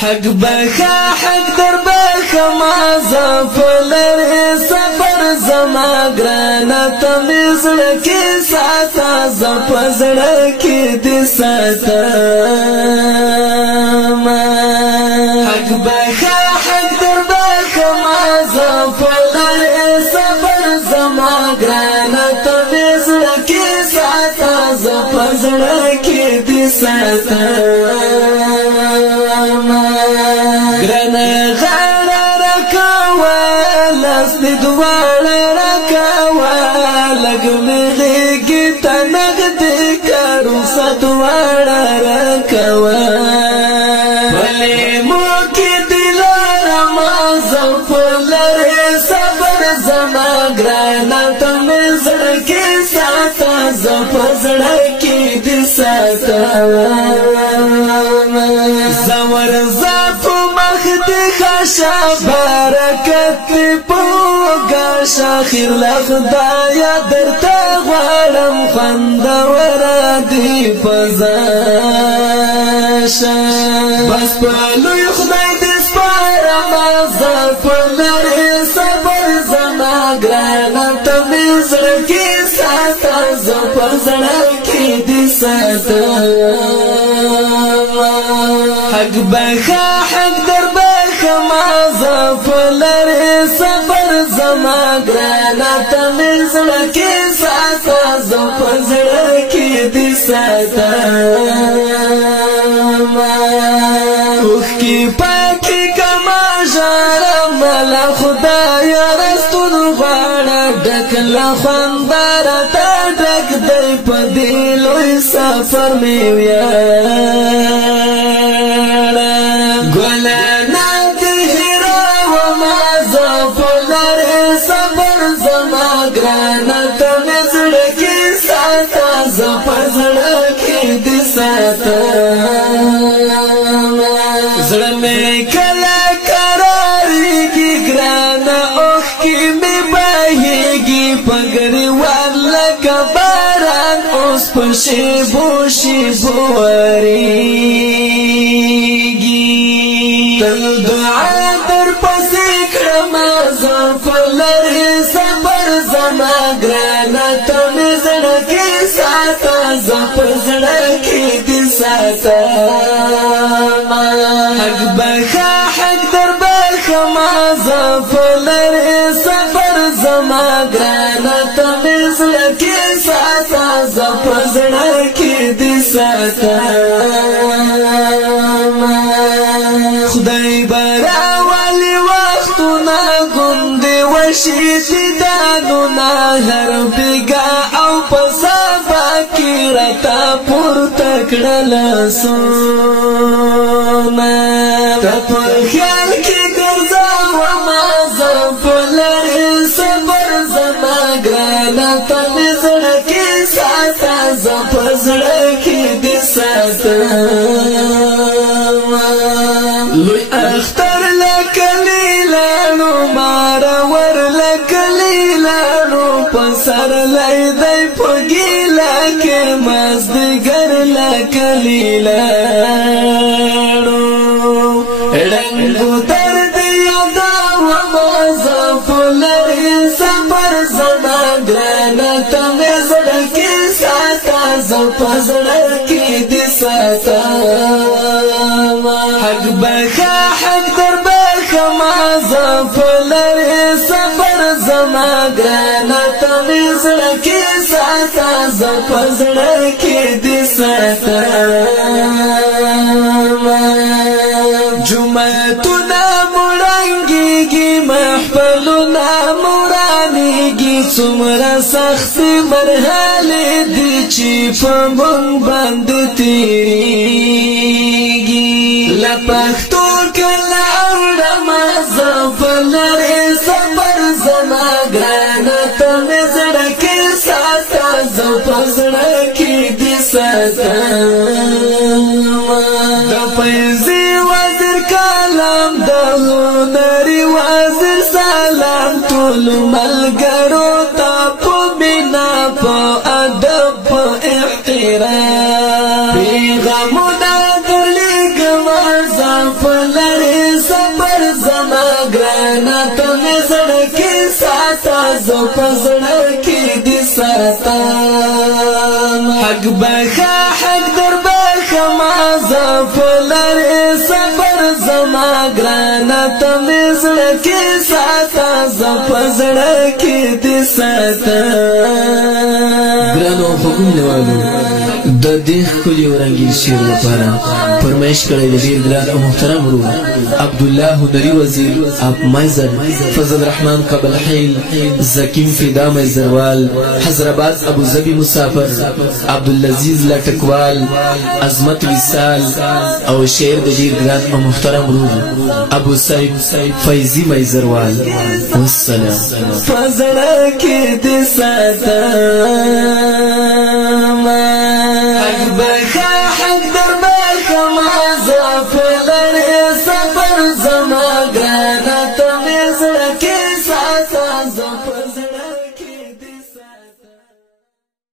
حق بخا حق در بخا ما زفلر صبر زما گرانا تمیزړ کې ساته زپزړ کې دې ساته حق بخا حق در بخا ما زفلر صبر زما گرانا تمیزړ کې ساته زپزړ کې دې ساته گرانه غاړه راکاوه لاس دې دواړه راکاوه لږ مې غېږې ته نږدې که رخصت دواړه راکاوه بلې مو کې دې لاره ما زلفو لرې صبر زما ګرانه ته مې زړه کې ساته زه په زړه کې دې ساته زور زفو مخدی خاشا برکت پوگا شاخیر لخدایا در تا غوارم خوندورا دی پزاشا بس پلوی خدای دیس پارم زفو لری صبر زما گرانا تمیزر کی ساتا زفر زرر کی دی ساتا حق بخا حق در بخا ما زفلر صبر زما گرانا تمیزړ کې ساته زپزړ کې دې ساته اوخ کې پاکي کما ژړه ملا خدایا رستون غواړه ډک له خوندار ته ډک دی په دې لوی سفر مې ویاړه ګلانه د هیروئ وما زفلر صبر زما ګرانه ته مې زړه کې ساته زه په زړه کې دې ساته زړه مې کله قراریږي ګرانه اوښکې مې بهیږي په ګریوان لکه باران اوس په شیبو شیبو وریږي تل دعا در پسې کړم زفلر صبر زما ګرانه ته مې زړه کې ساته زه په زړه کې دې ساته حق بخا حق در بخا ما زفلر صبر زما ګرانه ته مې زړه کې ساته زه په زړه کې دې ساته خدای برا والی وختونه ګوندې وشي دیدانونه هر بیګا او په صفا کې راته پورته کړه لاسونه ته په خیال کې ګرځومه زفلر صبر زما ګرانه ته مې زړه کې ساته زه په زړه کې دې ساته لوی اختر لکلی لانو مارا ور لکلی لانو پسر لیدی پگی لکه مزدگر لکلی لانو رنگو درد یادا وما زفلر صبر زما گرانا تم زړه کې ساته زه په زړه کې دې ساته حق بخا حق در بخا ما زفلر صبر زما گرانا تمې زړه کې ساته زه په زړه کې دې ساته جمعتونه مړنګېږي محفلونه مورانېږي څومره سختې مرحلې دي چې په موږ باندې تېرېږي له پښتو کله اورم زفلر صبر زما ګرانه ته مې زړه کې ساته زه په زړه کې دې ساته د فیضي وزیر کلام د هنري وزیر سلام ټولو ملګرو ته په مینه په ادب په احترام پیغامونه درلیږم زفلر زپزړه کې دې ساتم حق بخا حق در بخا ما زپلر صبر زما ګرانه تمزړه کې ساته زپزړه کې دې ساتم ګرانو حکم نیوالو د دې ښکلي او رنګین شعر لپاره فرمایش کړی د ډېر ګران او محترم ورور عبدالله هنري وزیر اب مایزر فضل رحمان قبل حیل زکیم فدا میزروال حضرآباد ابو ظبی مسافر عبدالعزیز لټکوال عظمت وصال او شعر د ډېر ګران او محترم ورور ابو سعید فیضی میزروال والسلام فزړه کې دې ساتم حق